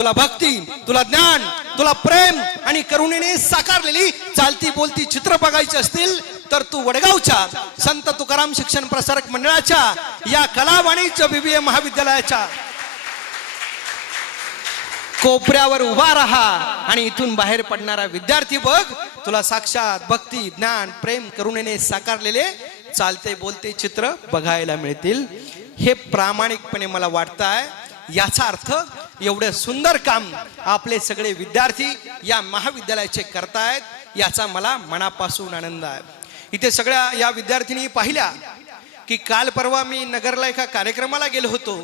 तुला भक्ती तुला ज्ञान तुला प्रेम आणि करुणेने साकारलेली चालती बोलती चित्र बघायची असतील तर तू वडगावच्या संत तुकाराम शिक्षण प्रसारक मंडळाच्या या कला वाणिज्य बीबीए महाविद्यालयाच्या कोपऱ्यावर उभा राहा आणि इथून बाहेर पडणारा विद्यार्थी बघ तुला साक्षात भक्ती ज्ञान प्रेम करुणेने साकारलेले चालते बोलते चित्र बघायला मिळतील. हे प्रामाणिकपणे मला वाटतं आहे याचा अर्थ एवढं सुंदर काम आपले सगळे विद्यार्थी या महाविद्यालयाचे करतायत याचा मला मनापासून आनंद आहे. इथे सगळ्या या विद्यार्थिनी पाहिल्या की काल परवा मी नगरला एका कार्यक्रमाला गेलो होतो.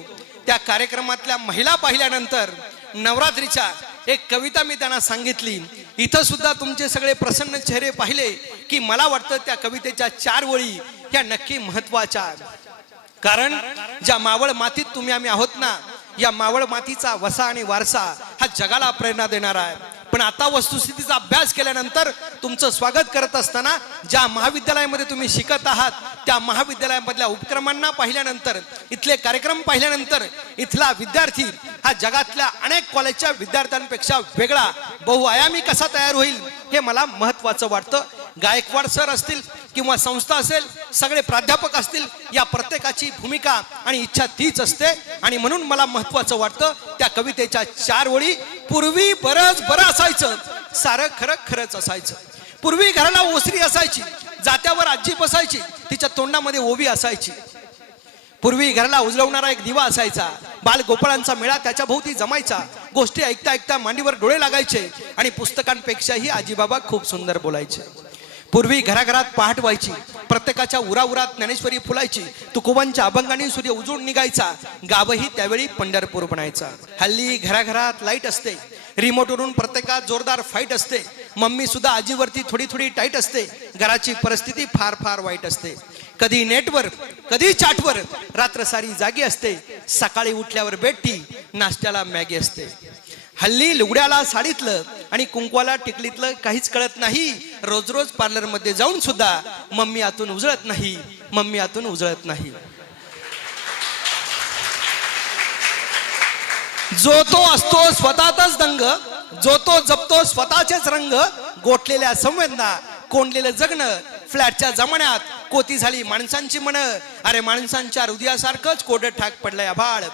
त्या कार्यक्रमातल्या महिला पाहिल्यानंतर नवरात्रीच्या एक कविता मी त्यांना सांगितली. इथं सुद्धा तुमचे सगळे प्रसन्न चेहरे पाहिले की मला वाटतं त्या कवितेच्या चार वळी ह्या नक्की महत्त्वाच्या कारण ज्या मावळ मातीत तुम्ही आम्ही आहोत ना या मावळ मातीचा वसा आणि वारसा हा जगाला प्रेरणा देणारा आहे. पण आता वस्तुस्थितीचा अभ्यास केल्यानंतर तुमचं स्वागत करत असताना ज्या महाविद्यालयामध्ये तुम्ही शिकत आहात त्या महाविद्यालयामधल्या उपक्रमांना पाहिल्यानंतर इथले कार्यक्रम पाहिल्यानंतर इथला विद्यार्थी हा जगातल्या अनेक कॉलेजच्या विद्यार्थ्यांपेक्षा वेगळा बहुआयामी कसा तयार होईल हे मला महत्वाचं वाटतं. गायकवाड सर असतील किंवा संस्था असेल सगळे प्राध्यापक असतील या प्रत्येकाची भूमिका आणि इच्छा तीच असते. आणि म्हणून मला महत्वाचं वाटतं त्या कवितेच्या चार ओळी पूर्वी बरंच बरं असायचं सारं खरं खरंच असायचं. पूर्वी घराला ओसरी असायची जात्यावर आजी बसायची तिच्या तोंडामध्ये ओवी असायची. पूर्वी घराला उजळवणारा एक दिवा असायचा बाल गोपाळांचा मेळा त्याच्या भोवती जमायचा गोष्टी ऐकता ऐकता मांडीवर डोळे लागायचे आणि पुस्तकांपेक्षाही आजीबाबा खूप सुंदर बोलायचे. पूर्वी घराघरात पहाट व्हायची. प्रत्येकाच्या उराउरात ज्ञानेश्वरी फुलायची. तुकोबांच्या अभंगाने सूर्य उजळून निघायचा. गावही त्यावेळी पंढरपूर बनायचा. हल्ली घराघरात लाइट असते. रिमोटवरून प्रत्येकात जोरदार फाईट असते. मम्मी सुद्धा आजीवरती थोडी थोडी टाईट असते. घराची परिस्थिती फार फार वाईट असते. कधी नेटवर कधी चाटवर रात्र सारी जागी असते. सकाळी उठल्यावर बेटी नाश्त्याला मॅगी असते. हल्ली लुगड्याला साडीतलं आणि कुंकवाला टिकलीतलं काहीच कळत नाही. रोज रोज पार्लरमध्ये जाऊन सुद्धा मम्मी आतून उजळत नाही मम्मी आतून उजळत नाही. जो तो असतो स्वतःतच दंग जो तो जपतो स्वतःचेच रंग गोठलेल्या संवेदना कोंडलेलं जगणं फ्लॅटच्या जमान्यात कोती झाली माणसांची मन. अरे माणसांच्या हृदयासारखंच कोडं ठाक पडलंय आभाळ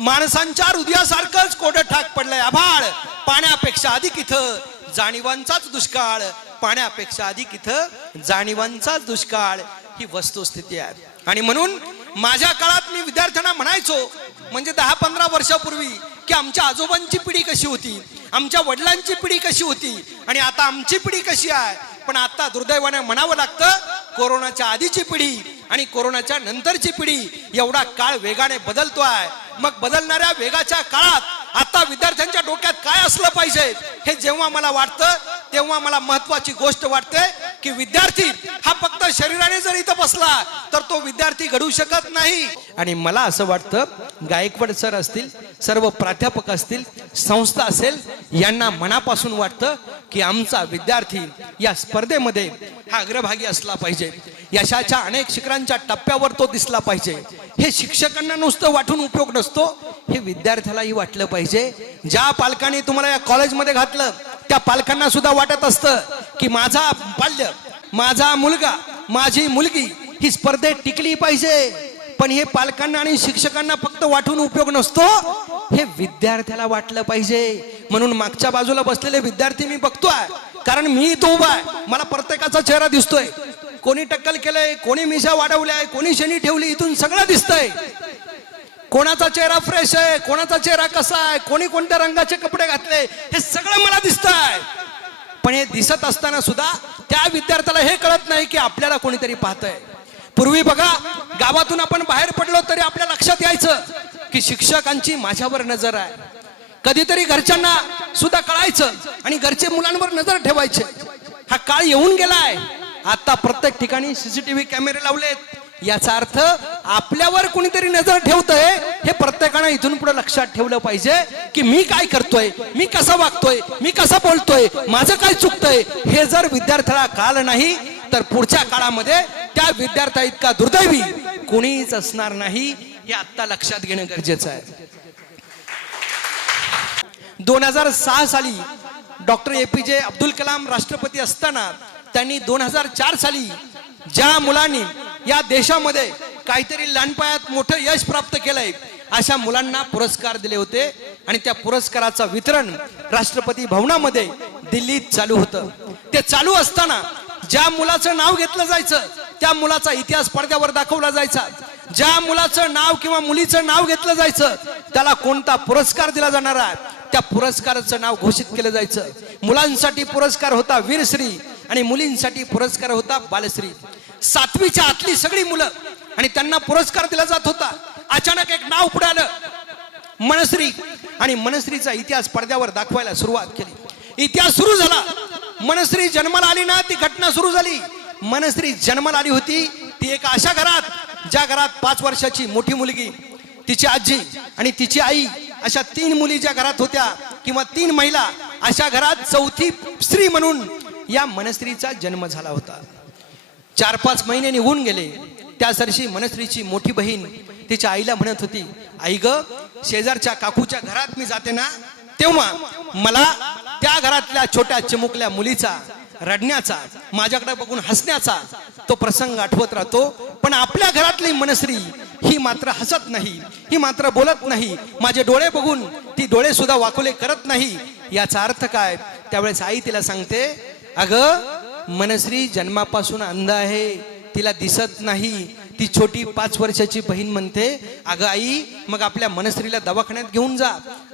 माणसांच्या हृदयासारखंच कोड ठाक पडलंय. आभाळ. पाण्यापेक्षा अधिक इथं जाणीवांचाच दुष्काळ. पाण्यापेक्षा अधिक इथं जाणीवांचाच दुष्काळ. ही वस्तुस्थिती आहे. आणि म्हणून माझ्या काळात मी विद्यार्थ्यांना म्हणायचो म्हणजे दहा पंधरा वर्षापूर्वी की आमच्या आजोबांची पिढी कशी होती? आमच्या वडिलांची पिढी कशी होती? आणि आता आमची पिढी कशी आहे? पण आता दुर्दैवाने म्हणावं लागतं कोरोनाच्या आधीची पिढी आणि कोरोनाच्या नंतरची पिढी एवढा काळ वेगाने बदलतो आहे. मग बदलणाऱ्या वेगाच्या काळात आता विद्यार्थ्यांच्या डोक्यात काय असलं पाहिजे हे जेव्हा मला वाटतं तेव्हा मला महत्वाची गोष्ट वाटते. की विद्यार्थी हा फक्त शरीराने जर इथं बसला तर तो विद्यार्थी घडू शकत नाही. आणि मला असं वाटतं गायकवाड सर असतील सर्व प्राध्यापक असतील संस्था असेल यांना मनापासून वाटतं की आमचा विद्यार्थी या स्पर्धेमध्ये हा अग्रभागी असला पाहिजे. यशाच्या अनेक शिखरांच्या टप्प्यावर तो दिसला पाहिजे. हे शिक्षकांना नुसतं वाटून उपयोग नसतो हे विद्यार्थ्यालाही वाटलं पाहिजे. ज्या पालकांनी तुम्हाला या कॉलेजमध्ये घातलं त्या पालकांना सुद्धा वाटत असतं. की माझा बाल्य माझा मुलगा माझी मुलगी ही स्पर्धेत टिकली पाहिजे. पण हे पालकांना आणि शिक्षकांना फक्त वाटून उपयोग नसतो हे विद्यार्थ्याला वाटलं पाहिजे. म्हणून मागच्या बाजूला बसलेले विद्यार्थी मी बघतोय. कारण मी इथं उभा आहे. मला प्रत्येकाचा चेहरा दिसतोय. कोणी टक्कल केलंय कोणी मिशा वाढवल्याय कोणी शनी ठेवली इथून सगळं दिसतंय. कोणाचा चेहरा फ्रेश आहे कोणाचा चेहरा कसा आहे कोणी कोणत्या रंगाचे कपडे घातले हे सगळं मला दिसत पण हे दिसत असताना सुद्धा त्या विद्यार्थ्याला हे कळत नाही की आपल्याला कोणीतरी पाहतंय. पूर्वी बघा गावातून आपण बाहेर पडलो तरी आपल्या लक्षात यायचं की शिक्षकांची माझ्यावर नजर आहे. कधीतरी घरच्यांना सुद्धा कळायचं आणि घरचे मुलांवर नजर ठेवायचे. हा काळ येऊन गेलाय. आता प्रत्येक ठिकाणी सीसीटीव्ही कॅमेरे लावलेत. याचा अर्थ आपल्यावर कुणीतरी नजर ठेवतंय हे प्रत्येकानं इथून पुढे लक्षात ठेवलं पाहिजे की मी काय करतोय मी कसा वागतोय मी कसा बोलतोय माझं काय चुकतंय हे जर विद्यार्थ्याला कळालं नाही तर पुढच्या काळामध्ये त्या विद्यार्थ्या इतका दुर्दैवी कोणीच असणार नाही हे आता लक्षात घेणं गरजेचं आहे. दोन हजार सहा साली डॉक्टर ए पी जे अब्दुल कलाम राष्ट्रपती असताना त्यांनी दोन हजार चार साली ज्या मुलांनी या देशामध्ये काहीतरी लहानपायात मोठं यश प्राप्त केलंय. अशा मुलांना पुरस्कार दिले होते आणि त्या पुरस्काराचं वितरण राष्ट्रपती भवनामध्ये दिल्लीत चालू होतं. ते चालू असताना ज्या मुलाचं नाव घेतलं जायचं त्या मुलाचा इतिहास पडद्यावर दाखवला जायचा. ज्या मुलाचं नाव किंवा मुलीचं नाव घेतलं जायचं त्याला कोणता पुरस्कार दिला जाणार आहे? त्या पुरस्काराचं नाव घोषित केलं जायचं. मुलांसाठी पुरस्कार होता वीरश्री. आणि मुलींसाठी पुरस्कार होता बालश्री. सातवीच्या आतली सगळी मुलं आणि त्यांना पुरस्कार दिला जात होता. अचानक एक नाव पुढे आलं. मनश्री. आणि मनश्रीचा इतिहास पडद्यावर दाखवायला सुरुवात केली. इतिहास सुरू झाला. मनश्री जन्माला आली ना ती घटना सुरू झाली. मनश्री जन्माला आली होती ती एका अशा घरात ज्या घरात पाच वर्षाची मोठी मुलगी तिची आजी आणि तिची आई अशा तीन मुली ज्या घरात होत्या किंवा तीन महिला अशा घरात चौथी स्त्री म्हणून या मनस्त्रीचा जन्म झाला होता. चार पाच महिने निघून गेले. त्या वर्षी मनस्त्रीची मोठी बहीण तिच्या आईला म्हणत होती आई ग शेजारच्या काकूच्या घरात मी जाते ना तेव्हा मला त्या घरातल्या छोट्या चिमुकल्या मुलीचा रडण्याचा माझ्याकडे बघून हसण्याचा तो प्रसंग आठवत राहतो. पण आपल्या घरातली मनस्त्री ही मात्र हसत नाही ही मात्र बोलत नाही. माझे डोळे बघून ती डोळे सुद्धा वाकुले करत नाही. याचा अर्थ काय? त्यावेळेस आई तिला सांगते अगं मनश्री जन्मापासून अंध आहे तिला दिसत नाही. ती छोटी पाच वर्षाची बहीण म्हणते अगं आई मग आपल्या मनस्त्रीला दवाखान्यात घेऊन जा.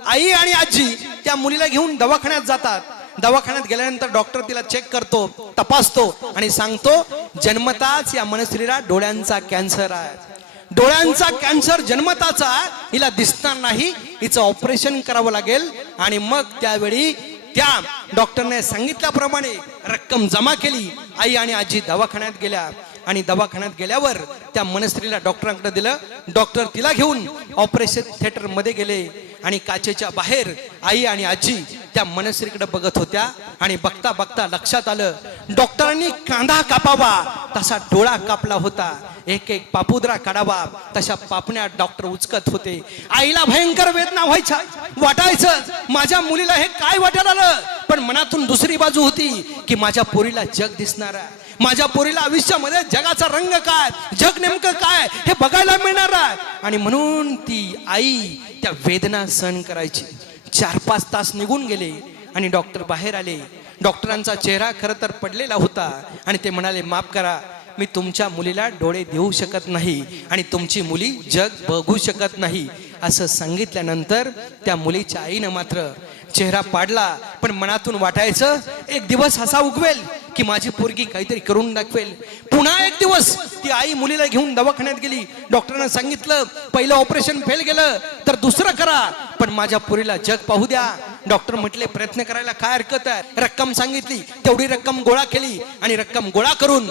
आई आणि आजी त्या मुलीला घेऊन दवाखान्यात जातात. दवाखान्यात गेल्यानंतर डॉक्टर तिला चेक करतो तपासतो आणि सांगतो जन्मताच या मनस्त्रीला डोळ्यांचा कॅन्सर आहे. डोळ्यांचा कॅन्सर जन्मताचा हिला दिसणार नाही. हिचं ऑपरेशन करावं लागेल आणि मग त्यावेळी त्या डॉक्टरने सांगितल्याप्रमाणे रक्कम जमा केली. आई आणि आजी दवाखान्यात गेल्या आणि दवाखान्यात गेल्यावर त्या मनस्त्रीला डॉक्टरांकडे दिलं. डॉक्टर तिला घेऊन ऑपरेशन थिएटरमध्ये गेले आणि काचेच्या बाहेर आई आणि आजी त्या मनस्त्रीकडे बघत होत्या आणि बघता बघता लक्षात आलं डॉक्टरांनी कांदा कापावा. तसा डोळा कापला होता. एक एक पापुद्रा काढावा. तशा पापण्या डॉक्टर उचकत होते. आईला भयंकर वेदना व्हायच्या. वाटायचं माझ्या मुलीला हे काय वाटायला आलं? पण मनातून दुसरी बाजू होती की माझ्या पोरीला जग दिसणार आहे. माझ्या पोरीला आयुष्यामध्ये जगाचा रंग काय? जग नेमकं काय? हे बघायला मिळणार आहे. आणि म्हणून ती आई त्या वेदना सहन करायची. चार पाच तास निघून गेले आणि डॉक्टर बाहेर आले. डॉक्टरांचा चेहरा खरं तर पडलेला होता आणि ते म्हणाले माफ करा. मी तुमच्या मुलीला डोळे देऊ शकत नाही आणि तुमची मुली जग बघू शकत नाही. असं सांगितल्यानंतर त्या मुलीच्या आईनं मात्र चेहरा पाडला. पण मनातून वाटायचं एक दिवस असा उगवेल की माझी पोरगी काहीतरी करून दाखवेल. पुन्हा एक दिवस ती आई मुलीला घेऊन दवाखान्यात गेली. डॉक्टरांना सांगितलं पहिलं ऑपरेशन फेल गेलं तर दुसरं करा. पण माझ्या पुरीला जग पाहू द्या. डॉक्टर म्हटले प्रयत्न करायला काय हरकत आहे? रक्कम सांगितली तेवढी रक्कम गोळा केली आणि रक्कम गोळा करून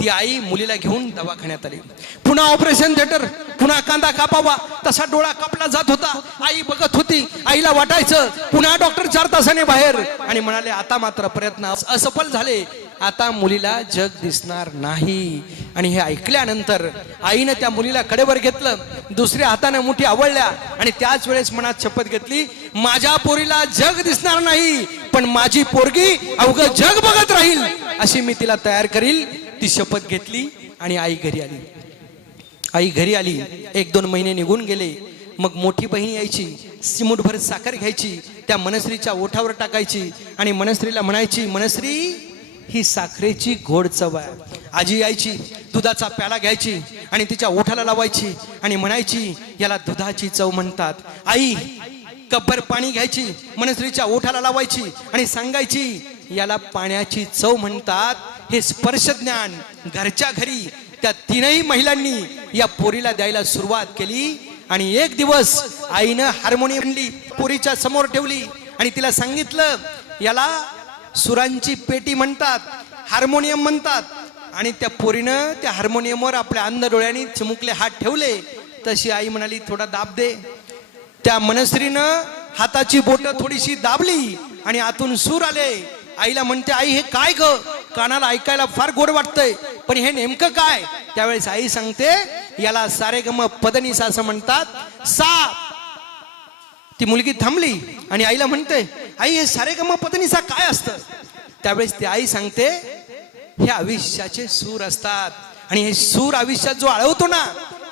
ती आई मुलीला घेऊन दवाखान्यात आली. पुन्हा ऑपरेशन थिएटर पुन्हा कांदा कापावा तसा डोळा कापला जात होता. आई बघत होती आईला वाटायचं पुन्हा डॉक्टर चार तासाने बाहेर. आणि म्हणाले आता मात्र प्रयत्न असफल झाले. आता मुलीला जग दिसणार नाही. आणि हे ऐकल्यानंतर आईनं त्या मुलीला कडेवर घेतलं दुसऱ्या हाताने मुठी आवडल्या आणि त्याच वेळेस मनात शपथ घेतली माझ्या पोरीला जग दिसणार नाही पण माझी पोरगी अवघं जग बघत राहील. अशी मी तिला तयार करील. ती शपथ घेतली आणि आई घरी आली. आई घरी आली. एक दोन महिने निघून गेले. मग मोठी बहीण यायची. सिमुटभर साखर घ्यायची. त्या मनश्रीच्या ओठावर टाकायची. आणि मनस्त्रीला म्हणायची मनश्री ही साखरेची गोड चव आहे. आजी यायची दुधाचा प्याला घ्यायची आणि तिच्या ओठाला लावायची आणि म्हणायची याला दुधाची चव म्हणतात. आई कब्बर पाणी घ्यायची मनस्त्रीच्या ओठाला लावायची आणि सांगायची याला पाण्याची चव म्हणतात. हे स्पर्श ज्ञान घरच्या घरी त्या तीनही महिलांनी या पोरीला द्यायला सुरुवात केली आणि एक दिवस आईनं हार्मोनियम पोरीच्या समोर ठेवली आणि तिला सांगितलं याला सुरांची पेटी म्हणतात हार्मोनियम म्हणतात. आणि त्या पोरीनं त्या हार्मोनियमवर आपल्या अंध डोळ्यांनी चिमुकले हात ठेवले. तशी आई म्हणाली थोडा दाब दे. त्या मनस्त्रीनं हाताची बोट थोडीशी दाबली आणि आतून सूर आले. आईला म्हणते आई हे काय ग? कानाला ऐकायला फार गोड वाटतंय. पण हे नेमकं काय? त्यावेळेस आई सांगते याला सारे गम पदनिसा असं म्हणतात सा ती मुलगी थांबली आणि आईला म्हणते आई हे सारेगम पत्नीचा काय असतं? त्यावेळेस ती आई सांगते हे आयुष्याचे सूर असतात आणि हे सूर आयुष्यात जो आळवतो ना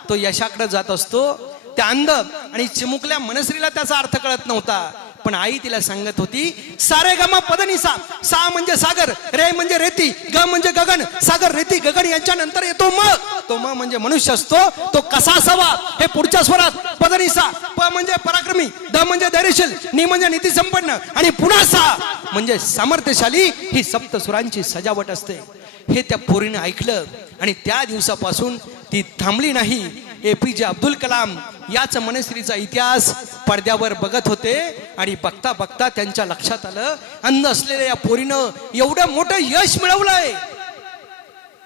तो यशाकडे जात असतो. त्या अंध आणि चिमुकल्या मनस्रीला त्याचा अर्थ कळत नव्हता. पण आई तिला सांगत होती सारे गमा पदनिसा सा म्हणजे सागर रे म्हणजे रेती ग म्हणजे गगन सागर रेती गगन यांच्या नंतर येतो म. तो म म्हणजे मनुष्य असतो तो कसा असावा? हे पुढच्या स्वरात पदनिसा प म्हणजे पराक्रमी द म्हणजे धैर्यशील नि म्हणजे नीती संपन्न आणि पुन्हा सा म्हणजे सामर्थ्यशाली ही सप्त सुरांची सजावट असते. हे त्या पोरीने ऐकलं आणि त्या दिवसापासून ती थांबली नाही. एपीजे अब्दुल कलाम याच मनस्त्रीचा इतिहास पडद्यावर बघत होते आणि बघता बघता त्यांच्या लक्षात आलं अंध असलेल्या या पोरीनं एवढं मोठं यश मिळवलंय.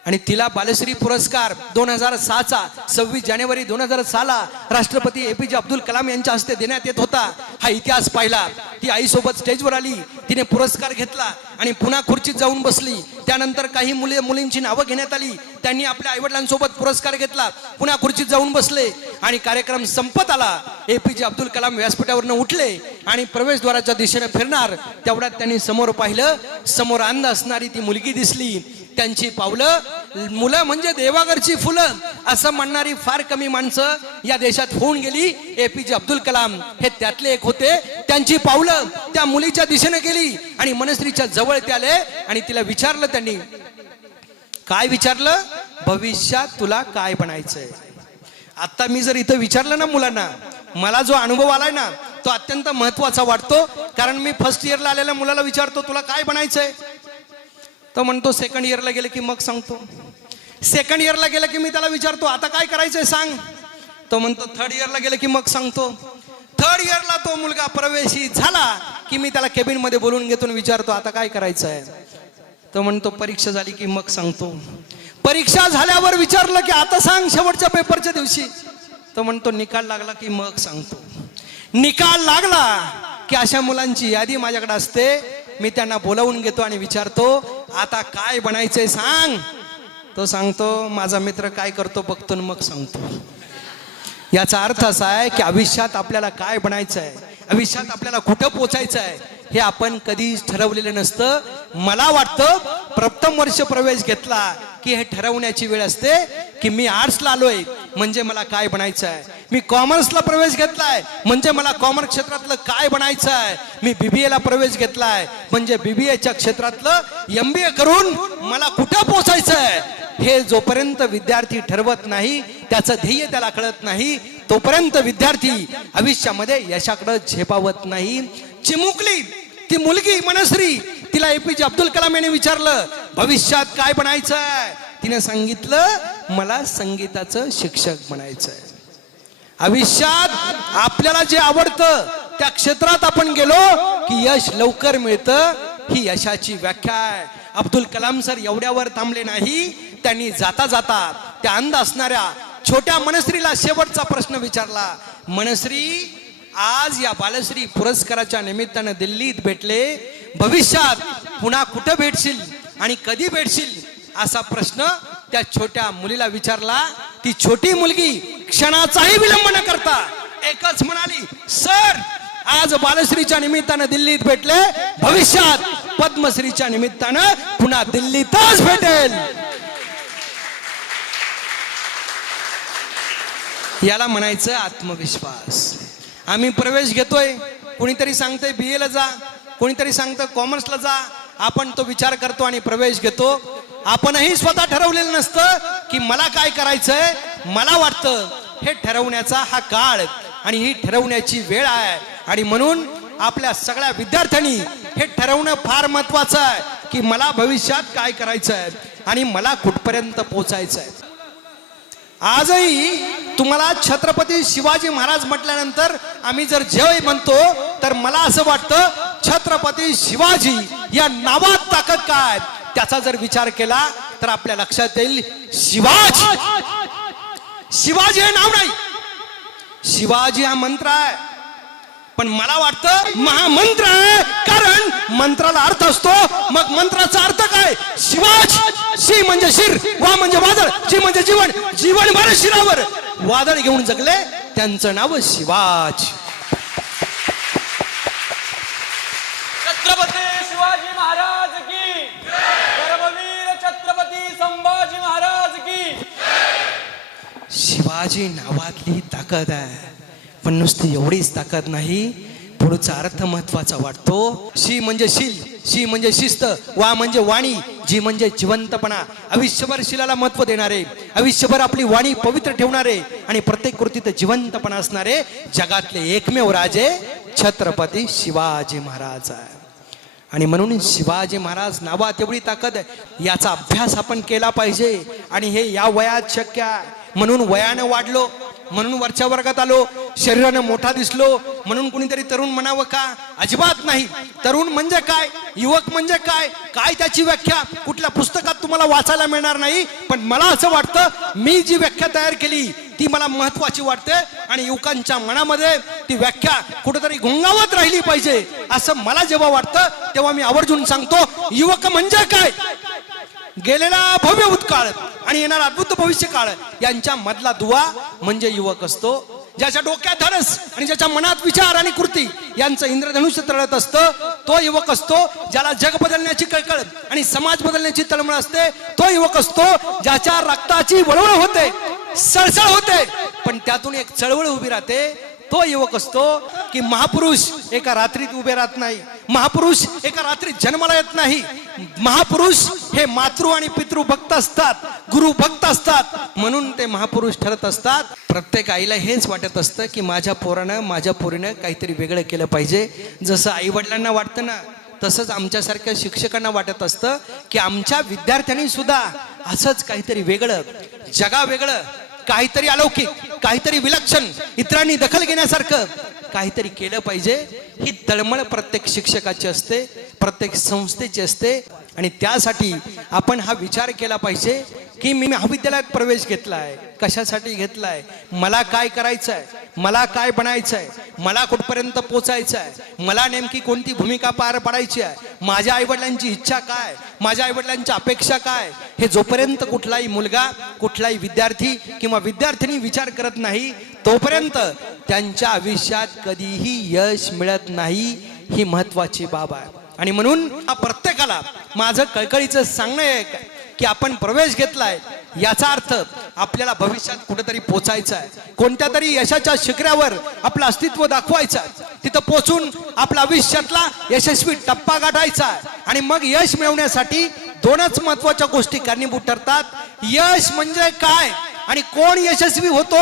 आणि तिला बालश्री पुरस्कार दोन हजार सहाचा सव्वीस जानेवारी दोन हजार सहाला राष्ट्रपती एपीजे अब्दुल कलाम यांच्या हस्ते देण्यात येत होता. हा इतिहास पाहिला. ती आईसोबत स्टेजवर आली. तिने पुरस्कार घेतला आणि पुन्हा खुर्चीत जाऊन बसली. त्यानंतर काही मुले मुलींची नावं घेण्यात आली. त्यांनी आपल्या आईवडिलांसोबत पुरस्कार घेतला. पुन्हा खुर्चीत जाऊन बसले आणि कार्यक्रम संपत आला. एपीजे अब्दुल कलाम व्यासपीठावरनं उठले आणि प्रवेशद्वाराच्या दिशेने फिरणार. तेवढ्यात त्यांनी समोर पाहिलं. समोर अंध असणारी ती मुलगी दिसली. त्यांची पावलं मुलं म्हणजे देवाघरची फुलं असं म्हणणारी फार कमी माणसं या देशात होऊन गेली. एपीजे अब्दुल कलाम हे त्यातले एक होते. त्यांची पावलं त्या मुलीच्या दिशेने गेली आणि मनस्त्रीच्या जवळ ते आले आणि तिला विचारलं त्यांनी काय विचारलं? भविष्यात तुला काय बनायचंय? आता मी जर इथं विचारलं ना मुलांना मला जो अनुभव आलाय ना तो अत्यंत महत्त्वाचा वाटतो. कारण मी फर्स्ट इयरला आलेल्या मुलाला विचारतो तुला काय बनायचंय? तो म्हणतो सेकंड इयरला गेलं की मग सांगतो. सेकंड इयरला गेलं की मी त्याला विचारतो आता काय करायचंय सांग. तो म्हणतो थर्ड इयरला गेलं की मग सांगतो. थर्ड इयरला तो मुलगा प्रवेशी झाला की मी त्याला केबिनमध्ये बोलून घेतो विचारतो आता काय करायचं आहे तो म्हणतो परीक्षा झाली की मग सांगतो. परीक्षा झाल्यावर विचारलं की आता सांग शेवटच्या पेपरच्या दिवशी. तो म्हणतो निकाल लागला की मग सांगतो. निकाल लागला की अशा मुलांची यादी माझ्याकडे असते मी त्यांना बोलावून घेतो आणि विचारतो आता काय बनायचंय सांग. तो सांगतो माझा मित्र काय करतो बघतो मग सांगतो. याचा अर्थ असा आहे की आयुष्यात आपल्याला काय बनायचं आहे आयुष्यात आपल्याला कुठं पोचायचं आहे हे आपण कधीच ठरवलेलं नसतं. मला वाटतं प्रथम वर्ष प्रवेश घेतला की हे ठरवण्याची वेळ असते की मी आर्ट्सला आलोय म्हणजे मला काय बनायचं आहे मी कॉमर्सला प्रवेश घेतलाय म्हणजे मला कॉमर्स क्षेत्रातलं काय बनायचं आहे मी बीबीए ला प्रवेश घेतलाय म्हणजे बीबीएच्या क्षेत्रातलं एम बी ए करून मला कुठं पोचायचं आहे हे जोपर्यंत विद्यार्थी ठरवत नाही त्याचं ध्येय त्याला कळत नाही तोपर्यंत विद्यार्थी आयुष्यामध्ये यशाकडे झेपावत नाही. चिमुकली! ती मुलगी मनश्री तिला एपीजे अब्दुल कलाम यांनी विचारलं भविष्यात काय बनायचं आहे तिने सांगितलं मला संगीताचं शिक्षक बनायचं आहे आयुष्यात आपल्याला जे आवडतं त्या क्षेत्रात आपण गेलो की यश लवकर मिळतं ही यशाची व्याख्या आहे. अब्दुल कलाम सर एवढ्यावर थांबले नाही. त्यांनी जाता जाता त्या अंध असणाऱ्या छोट्या मनश्रीला शेवटचा प्रश्न विचारला मनश्री आज या बालश्री पुरस्काराच्या निमित्तानं दिल्लीत भेटले. भविष्यात पुन्हा कुठं भेटशील आणि कधी भेटशील असा प्रश्न त्या छोट्या मुलीला विचारला. ती छोटी मुलगी क्षणाचाही विलंब न करता एकच म्हणाली सर आज बालश्रीच्या निमित्तानं दिल्लीत भेटले. भविष्यात पद्मश्रीच्या निमित्तानं पुन्हा दिल्लीतच भेटेल. याला म्हणायचं आत्मविश्वास. आम्ही प्रवेश घेतोय. कोणीतरी सांगतंय बी एला जा. कोणीतरी सांगतं कॉमर्सला जा. आपण तो विचार करतो आणि प्रवेश घेतो. आपणही स्वतः ठरवलेलं नसतं की मला काय करायचंय. मला वाटतं हे ठरवण्याचा हा काळ आणि ही ठरवण्याची वेळ आहे. आणि म्हणून आपल्या सगळ्या विद्यार्थ्यांनी हे ठरवणं फार महत्वाचं आहे की मला भविष्यात काय करायचं आहे आणि मला कुठपर्यंत पोचायचं आहे आजही तुम्हाला छत्रपती शिवाजी महाराज म्हटल्यानंतर आम्ही जर जय म्हणतो तर मला असं वाटतं छत्रपती शिवाजी या नावात ताकद काय त्याचा जर विचार केला तर आपल्या लक्षात येईल शिवाजी! शिवाजी हे नाव नाही. शिवाजी हा मंत्र आहे. पण मला वाटतं महामंत्र आहे. कारण मंत्राला अर्थ असतो. मग मंत्राचा अर्थ काय? शिवाजी! शी म्हणजे शिर वा म्हणजे वादळ जी म्हणजे जीवन. जीवन भर शिरावर. वादळ घेऊन जगले त्यांचं नाव शिवाज. शिवाजी नावातली ताकद आहे. पण नुसती एवढीच ताकद नाही पुढचा अर्थ महत्त्वाचा वाटतो. शी म्हणजे शील शी म्हणजे शिस्त वा म्हणजे वाणी जी म्हणजे जिवंतपणा. आयुष्यभर शिलाला महत्त्व देणारे आयुष्यभर आपली वाणी पवित्र ठेवणारे आणि प्रत्येक कृतीत जिवंतपणा असणारे जगातले एकमेव राजे छत्रपती शिवाजी महाराज आहे आणि म्हणून शिवाजी महाराज नावात एवढी ताकद आहे याचा अभ्यास आपण केला पाहिजे. आणि हे या वयात शक्य आहे. म्हणून वयानं वाढलो म्हणून वरच्या वर्गात आलो. शरीरानं मोठा दिसलो. म्हणून कुणीतरी तरुण म्हणावं का? अजिबात नाही. तरुण म्हणजे काय? युवक म्हणजे काय? काय त्याची व्याख्या? कुठल्या पुस्तकात तुम्हाला वाचायला मिळणार नाही. पण मला असं वाटतं मी जी व्याख्या तयार केली ती मला महत्वाची वाटते. आणि युवकांच्या मनामध्ये ती व्याख्या कुठेतरी घुंगावत राहिली पाहिजे असं मला जेव्हा वाटतं तेव्हा मी आवर्जून सांगतो युवक म्हणजे काय? गेलेला भव्य भूतकाळ आणि येणारा अद्भुत भविष्य काळ यांच्या मधला दुवा म्हणजे युवक असतो. ज्याच्या डोक्यात धडस आणि ज्याच्या मनात विचार आणि कृती यांचं इंद्रधनुष्य तळत असतं तो युवक असतो ज्याला जग बदलण्याची कळकळ आणि समाज बदलण्याची तळमळ असते. तो युवक असतो ज्याच्या रक्ताची वळवळ होते सळसळ होते पण त्यातून एक चळवळ उभी राहते. तो युवक असतो की महापुरुष एका रात्रीत उभे राहत नाही. महापुरुष एका रात्रीत जन्माला येत नाही. महापुरुष हे मातृ आणि पितृ भक्त असतात गुरु भक्त असतात. म्हणून ते महापुरुष ठरत असतात. प्रत्येक आईला हेच वाटत असतं की माझ्या पोरानं माझ्या पोरीनं काहीतरी वेगळं केलं पाहिजे. जसं आई वडिलांना वाटतं ना तसंच आमच्यासारख्या शिक्षकांना वाटत असतं की आमच्या विद्यार्थ्यांनी सुद्धा असंच काहीतरी वेगळं जगा वेगळं काहीतरी अलौकिक काहीतरी विलक्षण इतरांनी दखल घेण्यासारखं काहीतरी केलं पाहिजे. ही तळमळ प्रत्येक शिक्षकाची असते प्रत्येक संस्थेची असते आणि त्यासाठी आपण हा विचार केला पाहिजे की मी महाविद्यालयात प्रवेश घेतलाय कशासाठी घेतलाय मला काय करायचं आहे मला काय बनायचं आहे मला कुठपर्यंत पोचायचं आहे मला नेमकी कोणती भूमिका पार पाडायची आहे? माझ्या आईवडिलांची इच्छा काय? माझ्या आईवडिलांच्या अपेक्षा काय? हे जोपर्यंत कुठलाही मुलगा कुठलाही विद्यार्थी किंवा विद्यार्थिनी विचार करत नाही तोपर्यंत त्यांच्या आयुष्यात कधीही यश मिळत नाही ही महत्वाची बाब आहे. आणि म्हणून प्रत्येकाला माझं कळकळीचं सांगणं आहे. की आपण प्रवेश घेतलाय याचा अर्थ आपल्याला भविष्यात कुठेतरी पोचायचं आहे. कोणत्या तरी यशाच्या शिखरावर आपलं अस्तित्व दाखवायचं आहे. तिथं पोचून आपला आयुष्यातला यशस्वी टप्पा गाठायचा आहे. आणि मग यश मिळवण्यासाठी दोनच महत्त्वाच्या गोष्टी कारणीभूत ठरतात. यश म्हणजे काय? आणि कोण यशस्वी होतो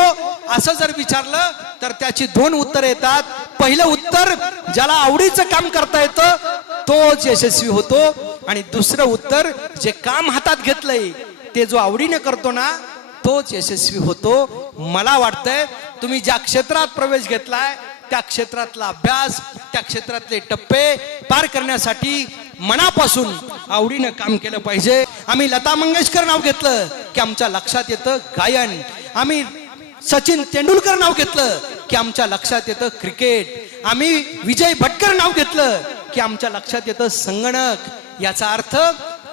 असं जर विचारलं तर त्याची दोन उत्तर येतात. पहिलं उत्तर ज्याला आवडीचं काम करता येतं तोच यशस्वी होतो. आणि दुसरं उत्तर जे काम हातात घेतलंय ते जो आवडीने करतो ना तोच यशस्वी होतो. मला वाटतंय तुम्ही ज्या क्षेत्रात प्रवेश घेतलाय त्या क्षेत्रातला अभ्यास त्या क्षेत्रातले टप्पे पार करण्यासाठी मनापासून आवडीनं काम केलं पाहिजे. आम्ही लता मंगेशकर नाव घेतलं. की आमच्या लक्षात येतं गायन. आम्ही सचिन तेंडुलकर नाव घेतलं की आमच्या लक्षात येतं क्रिकेट. आम्ही विजय भटकर नाव घेतलं की आमच्या लक्षात येतं संगणक. याचा अर्थ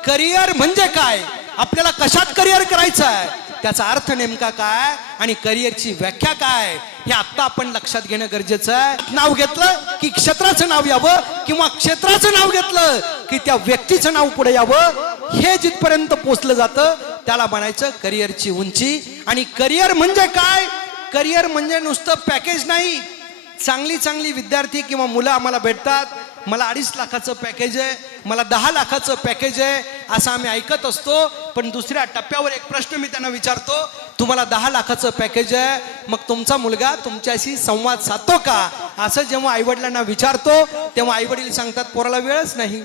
करिअर म्हणजे काय? आपल्याला कशात करिअर करायचं आहे? त्याचा अर्थ नेमका काय आणि करिअरची व्याख्या काय? हे आता आपण लक्षात घेणं गरजेचं आहे. नाव घेतलं की क्षेत्राचं नाव यावं किंवा क्षेत्राचं नाव घेतलं की त्या व्यक्तीचं नाव पुढे यावं? हे जिथपर्यंत पोचलं जातं त्याला म्हणायचं करिअरची उंची. आणि करिअर म्हणजे काय? करिअर म्हणजे नुसतं पॅकेज नाही. चांगली चांगली विद्यार्थी किंवा मुलं आम्हाला भेटतात. मला अडीच लाखाचं पॅकेज आहे. मला दहा लाखाचं पॅकेज आहे. असं आम्ही ऐकत असतो. पण दुसऱ्या टप्प्यावर एक प्रश्न मी त्यांना विचारतो. तुम्हाला दहा लाखाचं पॅकेज आहे. मग तुमचा मुलगा तुमच्याशी संवाद साधतो का? असं जेव्हा आईवडिलांना विचारतो तेव्हा आईवडील सांगतात पोराला वेळच नाही.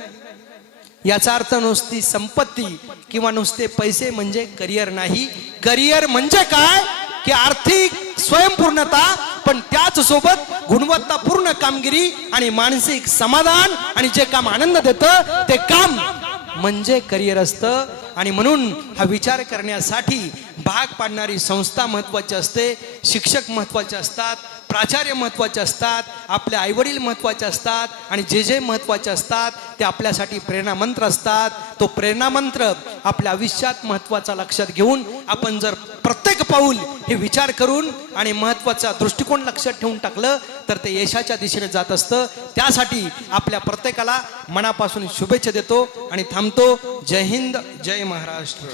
याचा अर्थ नुसती संपत्ती किंवा नुसते पैसे म्हणजे करिअर नाही. करिअर म्हणजे काय? की आर्थिक स्वयंपूर्णता पण त्याच सोबत गुणवत्तापूर्ण कामगिरी आणि मानसिक समाधान आणि जे काम आनंद देतं ते काम म्हणजे करिअर असतं. आणि म्हणून हा विचार करण्यासाठी भाग पाडणारी संस्था महत्वाची असते शिक्षक महत्त्वाचे असतात प्राचार्य महत्त्वाचे असतात आपले आईवडील महत्त्वाचे असतात आणि जे जे महत्त्वाचे असतात ते आपल्यासाठी प्रेरणामंत्र असतात. तो प्रेरणामंत्र आपल्या आयुष्यात महत्त्वाचा लक्षात घेऊन आपण जर प्रत्येक पाऊल हे विचार करून आणि महत्त्वाचा दृष्टिकोन लक्षात ठेवून टाकलं तर ते यशाच्या दिशेने जात असतं. त्यासाठी आपल्या प्रत्येकाला मनापासून शुभेच्छा देतो आणि थांबतो. जय हिंद जय महाराष्ट्र.